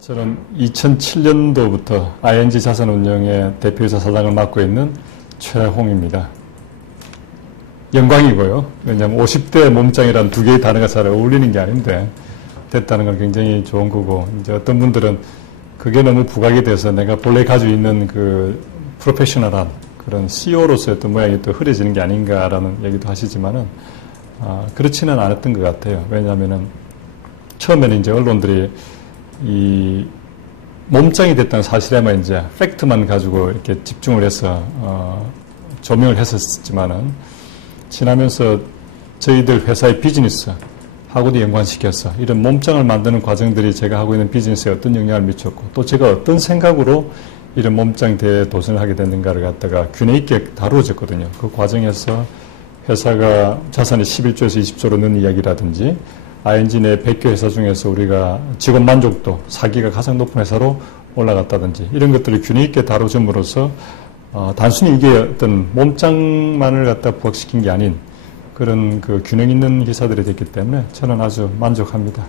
저는 2007년도부터 ING 자산운용의 대표이사 사장을 맡고 있는 최홍입니다. 영광이고요. 왜냐하면 50대 몸짱이란 두 개의 단어가 잘 어울리는 게 아닌데 됐다는 건 굉장히 좋은 거고, 이제 어떤 분들은 그게 너무 부각이 돼서 내가 본래 가지고 있는 그 프로페셔널한 그런 CEO로서의 어떤 모양이 또 흐려지는 게 아닌가라는 얘기도 하시지만은 그렇지는 않았던 것 같아요. 왜냐하면은 처음에는 이제 언론들이 이 몸짱이 됐다는 사실에만 이제 팩트만 가지고 이렇게 집중을 해서 조명을 했었지만은 지나면서 저희들 회사의 비즈니스 하고도 연관시켜서 이런 몸짱을 만드는 과정들이 제가 하고 있는 비즈니스에 어떤 영향을 미쳤고, 또 제가 어떤 생각으로 이런 몸짱 대회에 도전을 하게 됐는가를 갖다가 균형 있게 다루어졌거든요. 그 과정에서 회사가 자산이 11조에서 20조로 는 이야기라든지, ING 내 100개 회사 중에서 우리가 직원 만족도 4기가 가장 높은 회사로 올라갔다든지, 이런 것들을 균형 있게 다루줌으로써 단순히 이게 어떤 몸짱만을 갖다 부각시킨 게 아닌 그런 그 균형 있는 기사들이 됐기 때문에 저는 아주 만족합니다.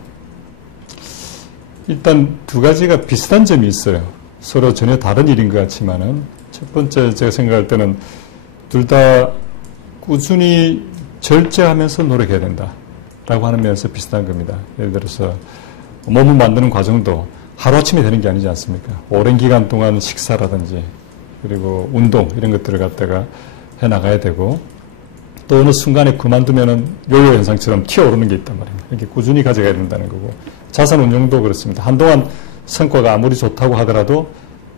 일단 두 가지가 비슷한 점이 있어요. 서로 전혀 다른 일인 것 같지만은, 첫 번째 제가 생각할 때는 둘 다 꾸준히 절제하면서 노력해야 된다 라고 하는 면에서 비슷한 겁니다. 예를 들어서 몸을 만드는 과정도 하루아침에 되는 게 아니지 않습니까? 오랜 기간 동안 식사라든지 그리고 운동 이런 것들을 갖다가 해나가야 되고, 또 어느 순간에 그만두면은 요요 현상처럼 튀어오르는 게 있단 말입니다. 이렇게 꾸준히 가져가야 된다는 거고, 자산 운용도 그렇습니다. 한동안 성과가 아무리 좋다고 하더라도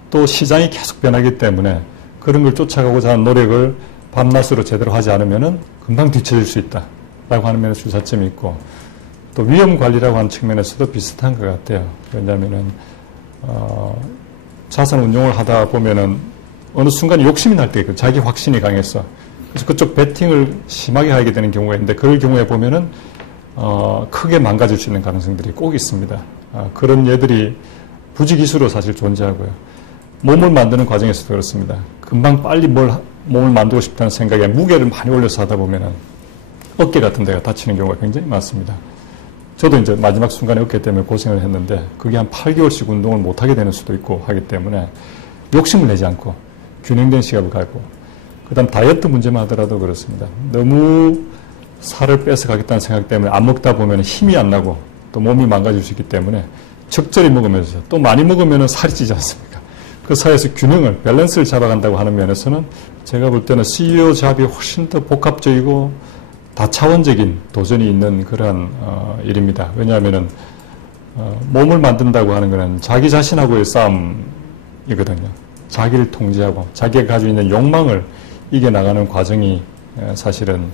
또 시장이 계속 변하기 때문에 그런 걸 쫓아가고자 하는 노력을 밤낮으로 제대로 하지 않으면은 금방 뒤처질 수 있다 라고 하는 면에서 주사점이 있고, 또 위험 관리라고 하는 측면에서도 비슷한 것 같아요. 왜냐하면은 자산 운용을 하다 보면은 어느 순간 욕심이 날 때 있고, 자기 확신이 강해서 그래서 그쪽 베팅을 심하게 하게 되는 경우가 있는데, 그럴 경우에 보면은 크게 망가질 수 있는 가능성들이 꼭 있습니다. 그런 예들이 부지기수로 사실 존재하고요. 몸을 만드는 과정에서도 그렇습니다. 금방 빨리 몸을 만들고 싶다는 생각에 무게를 많이 올려서 하다 보면은 어깨 같은 데가 다치는 경우가 굉장히 많습니다. 저도 이제 마지막 순간에 어깨 때문에 고생을 했는데, 그게 한 8개월씩 운동을 못하게 되는 수도 있고 하기 때문에 욕심을 내지 않고 균형된 시각을 갖고, 그 다음 다이어트 문제만 하더라도 그렇습니다. 너무 살을 뺏어가겠다는 생각 때문에 안 먹다 보면 힘이 안 나고 또 몸이 망가질 수 있기 때문에 적절히 먹으면서, 또 많이 먹으면 살이 찌지 않습니까? 그 사이에서 균형을, 밸런스를 잡아간다고 하는 면에서는 제가 볼 때는 CEO 잡이 훨씬 더 복합적이고 다차원적인 도전이 있는 그러한 일입니다. 왜냐하면은 몸을 만든다고 하는 것은 자기 자신하고의 싸움이거든요. 자기를 통제하고 자기가 가지고 있는 욕망을 이겨나가는 과정이 사실은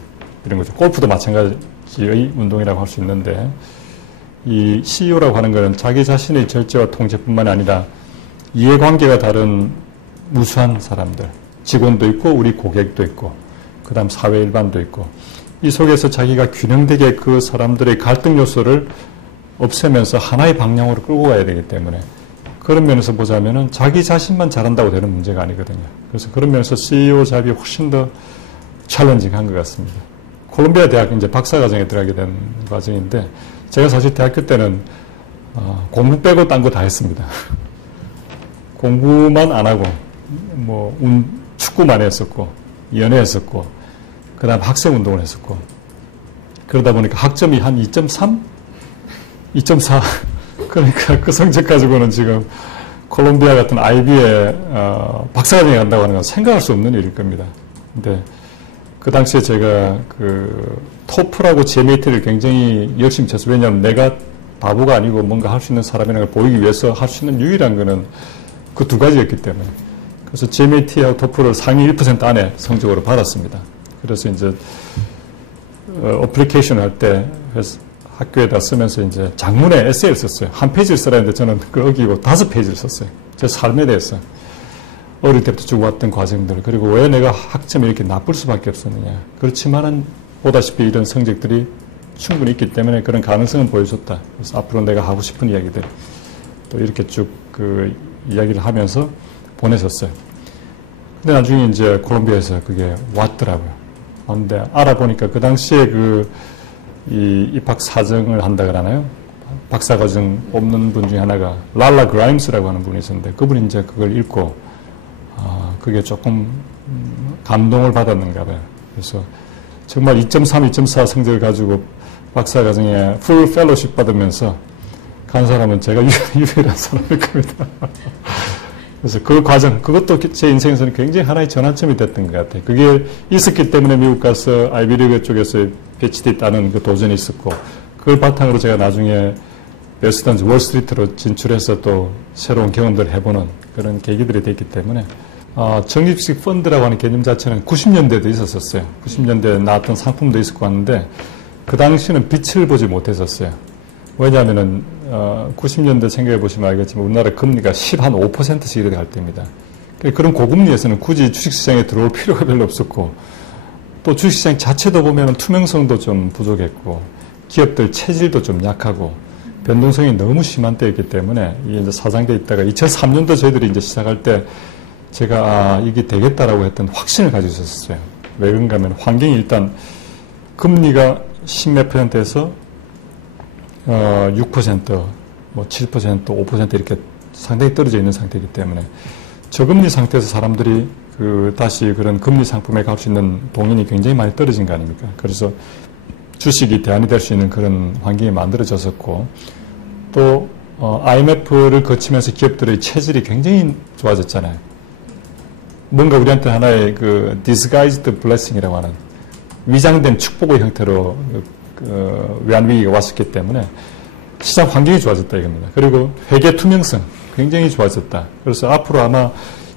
이런 거죠. 골프도 마찬가지의 운동이라고 할 수 있는데, 이 CEO라고 하는 것은 자기 자신의 절제와 통제뿐만 아니라 이해관계가 다른 무수한 사람들, 직원도 있고 우리 고객도 있고 그 다음 사회 일반도 있고, 이 속에서 자기가 균형되게 그 사람들의 갈등 요소를 없애면서 하나의 방향으로 끌고 가야 되기 때문에, 그런 면에서 보자면은 자기 자신만 잘한다고 되는 문제가 아니거든요. 그래서 그런 면에서 CEO 잡이 훨씬 더 챌린징한 것 같습니다. 콜롬비아 대학 이제 박사과정에 들어가게 된 과정인데, 제가 사실 대학교 때는 공부 빼고 딴 거 다 했습니다. 공부만 안 하고 축구만 했었고 연애했었고 그 다음 학생 운동을 했었고, 그러다 보니까 학점이 한 2.3? 2.4 그러니까 그 성적 가지고는 지금 콜롬비아 같은 아이비에 박사과정에 간다고 하는 건 생각할 수 없는 일일 겁니다. 근데 그 당시에 제가 그 토플하고 GMAT를 굉장히 열심히 쳤어요. 왜냐하면 내가 바보가 아니고 뭔가 할 수 있는 사람이라는 걸 보이기 위해서 할 수 있는 유일한 거는 그 두 가지였기 때문에. 그래서 GMAT하고 토플을 상위 1% 안에 성적으로 받았습니다. 그래서 이제 어플리케이션 할 때 학교에다 쓰면서 이제 장문에 에세이를 썼어요. 한 페이지를 써야 했는데 저는 그걸 어기고 5페이지를 썼어요. 제 삶에 대해서. 어릴 때부터 쭉 왔던 과정들, 그리고 왜 내가 학점이 이렇게 나쁠 수밖에 없었느냐. 그렇지만은 보다시피 이런 성적들이 충분히 있기 때문에 그런 가능성은 보여줬다. 그래서 앞으로 내가 하고 싶은 이야기들 또 이렇게 쭉 그 이야기를 하면서 보내셨어요. 근데 나중에 이제 콜롬비아에서 그게 왔더라고요. 근데 알아보니까 그 당시에 이 입학 사정을 한다 그러나요? 박사과정 뽑는 분 중에 하나가 랄라 그라임스라고 하는 분이 있었는데 그분이 이제 그걸 읽고 그게 조금 감동을 받았는가 봐요. 그래서 정말 2.3, 2.4 성적을 가지고 박사과정에 풀 펠로십 받으면서 간 사람은 제가 유일한 사람일 겁니다. 그래서 그 과정, 그것도 제 인생에서는 굉장히 하나의 전환점이 됐던 것 같아요. 그게 있었기 때문에 미국 가서 아이비리그 쪽에서 배치됐다는 그 도전이 있었고, 그걸 바탕으로 제가 나중에 웨스턴즈 월스트리트로 진출해서 또 새로운 경험들을 해보는 그런 계기들이 됐기 때문에, 적립식 펀드라고 하는 개념 자체는 90년대도 있었어요. 90년대에 나왔던 상품도 있었고 하는데, 그 당시는 빛을 보지 못했었어요. 왜냐하면은 90년대 생각해 보시면 알겠지만 우리나라 금리가 5%씩 이렇게 갈 때입니다. 그런 고금리에서는 굳이 주식시장에 들어올 필요가 별로 없었고 또 주식시장 자체도 보면 투명성도 좀 부족했고 기업들 체질도 좀 약하고 변동성이 너무 심한 때였기 때문에 이게 이제 사장돼 있다가 2003년도 저희들이 이제 시작할 때 제가 이게 되겠다라고 했던 확신을 가지고 있었어요. 왜 그런가 하면 환경이 일단 금리가 10몇 %에서 6%, 뭐 7%, 5% 이렇게 상당히 떨어져 있는 상태이기 때문에 저금리 상태에서 사람들이 다시 그런 금리 상품에 갈 수 있는 동인이 굉장히 많이 떨어진 거 아닙니까? 그래서 주식이 대안이 될 수 있는 그런 환경이 만들어졌었고 또 IMF를 거치면서 기업들의 체질이 굉장히 좋아졌잖아요. 뭔가 우리한테 하나의 disguised blessing이라고 하는 위장된 축복의 형태로 외환위기가 왔었기 때문에 시장 환경이 좋아졌다 이겁니다. 그리고 회계 투명성 굉장히 좋아졌다. 그래서 앞으로 아마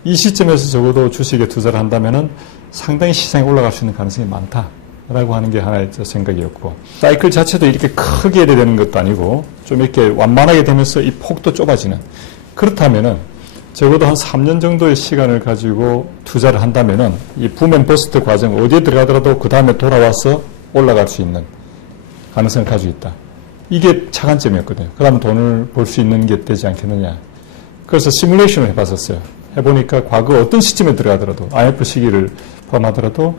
이 시점에서 적어도 주식에 투자를 한다면은 상당히 시장에 올라갈 수 있는 가능성이 많다라고 하는 게 하나의 생각이었고 사이클 자체도 이렇게 크게 되는 것도 아니고 좀 이렇게 완만하게 되면서 이 폭도 좁아지는 그렇다면은 적어도 한 3년 정도의 시간을 가지고 투자를 한다면은 이 붐앤버스트 과정 어디에 들어가더라도 그 다음에 돌아와서 올라갈 수 있는 가능성을 가지고 있다. 이게 차관점이었거든요. 그러면 돈을 벌 수 있는 게 되지 않겠느냐. 그래서 시뮬레이션을 해봤었어요. 해보니까 과거 어떤 시점에 들어가더라도 IMF 시기를 포함하더라도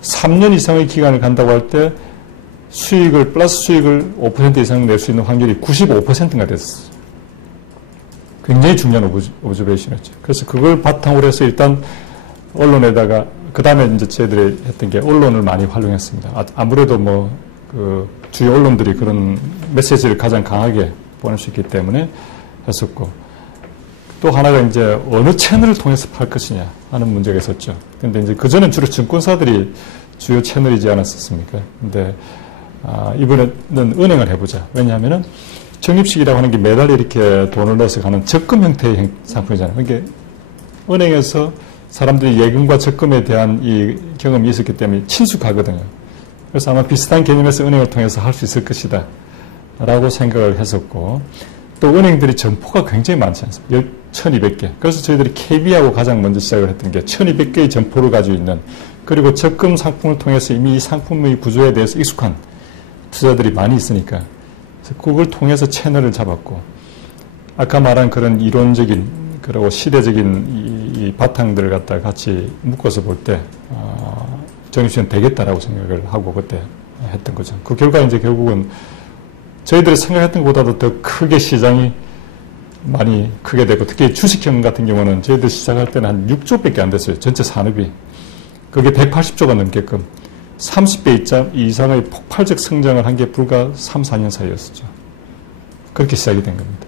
3년 이상의 기간을 간다고 할 때 플러스 수익을 5% 이상 낼 수 있는 확률이 95%가 됐었어요. 굉장히 중요한 오브저베이션이었죠. 그래서 그걸 바탕으로 해서 일단 언론에다가 그 다음에 이제 저희들이 했던 게 언론을 많이 활용했습니다. 아무래도 주요 언론들이 그런 메시지를 가장 강하게 보낼 수 있기 때문에 했었고 또 하나가 이제 어느 채널을 통해서 팔 것이냐 하는 문제가 있었죠. 근데 이제 그전엔 주로 증권사들이 주요 채널이지 않았었습니까? 근데 이번에는 은행을 해보자. 왜냐하면은 적립식이라고 하는 게 매달 이렇게 돈을 넣어서 가는 적금 형태의 상품이잖아요. 그러니까 은행에서 사람들이 예금과 적금에 대한 이 경험이 있었기 때문에 친숙하거든요. 그래서 아마 비슷한 개념에서 은행을 통해서 할 수 있을 것이다 라고 생각을 했었고 또 은행들이 점포가 굉장히 많지 않습니까? 1200개. 그래서 저희들이 KB하고 가장 먼저 시작을 했던 게 1200개의 점포를 가지고 있는 그리고 적금 상품을 통해서 이미 이 상품의 구조에 대해서 익숙한 투자들이 많이 있으니까 그걸 통해서 채널을 잡았고 아까 말한 그런 이론적인 그리고 시대적인 이 바탕들을 갖다 같이 묶어서 볼 때 적립식은 되겠다라고 생각을 하고 그때 했던 거죠. 그 결과 이제 결국은 저희들이 생각했던 것보다도 더 크게 시장이 많이 크게 되고 특히 주식형 같은 경우는 저희들 시작할 때는 한 6조밖에 안 됐어요. 전체 산업이. 그게 180조가 넘게끔 30배 이상의 폭발적 성장을 한 게 불과 3, 4년 사이였었죠. 그렇게 시작이 된 겁니다.